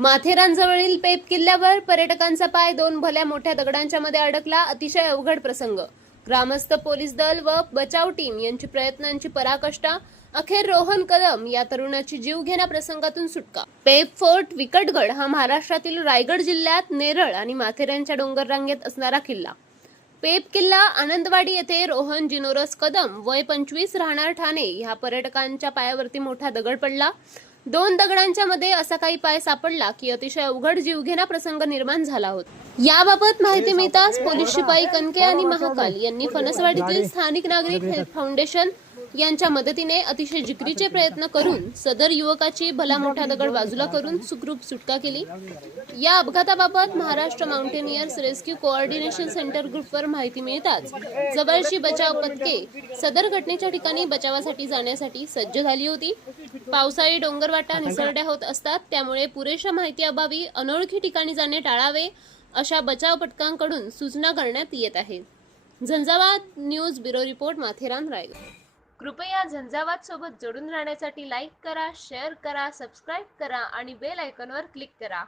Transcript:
माथेरानजवळील Pep किल्ल्यावर पर्यटकांचा पाय दोन भल्या मोठ्या दगडांच्या मध्ये अडकला. अतिशय अवघड प्रसंग. ग्रामस्थ, पोलीस दल व बचाव टीम यांची प्रयत्नांची पराकाष्ठा. अखेर रोहन कदम या तरुणाची जीवघेण्या प्रसंगातून सुटका. पेप फोर्ट विकटगड हा महाराष्ट्रातील रायगड जिल्ह्यात नेरळ आणि माथेरानच्या डोंगर रांगेत असणारा किल्ला. पेप किल्ला आनंदवाडी येथे रोहन जिनोरस कदम वय 25 राहणार ठाणे ह्या पर्यटकांच्या पायावरती मोठा दगड पडला. दोन दगडांच्या मध्ये असा काही पाय सापडला की अतिशय अवघड जीवघेणा प्रसंग निर्माण झाला होता. याबाबत माहिती मिळताच पोलीस शिपाई कनके आणि महाकाल यांनी फणसवाडीतील स्थानिक नागरिक हेल्प फाउंडेशन यांच्या मदतीने अतिशय जिकिरीचे प्रयत्न करून सदर युवकाची भला मोठा दगड बाजूला करून सुखरूप सुटका केली. या अपघाताबाबत Maharashtra mountaineers rescue coordination centre ग्रुपवर माहिती मिळताच जवळची बचाव पथके सदर घटनेच्या ठिकाणी बचावासाठी जाण्यासाठी सज्ज झाली होती. पावसाळी डोंगरवाटा निसरड्या होत असतात, त्यामुळे पुरेशा माहिती अभावी अनोळखी ठिकाणी जाणे टाळावे अशा बचाव पथकांकडून सूचना करण्यात येत आहे. Jhanjhavat news bureau report, Matheran, Raigad. कृपया झंझावात सोबत जोडून राहण्यासाठी लाईक करा, शेअर करा, सबस्क्राईब करा आणि बेल आयकॉनवर क्लिक करा.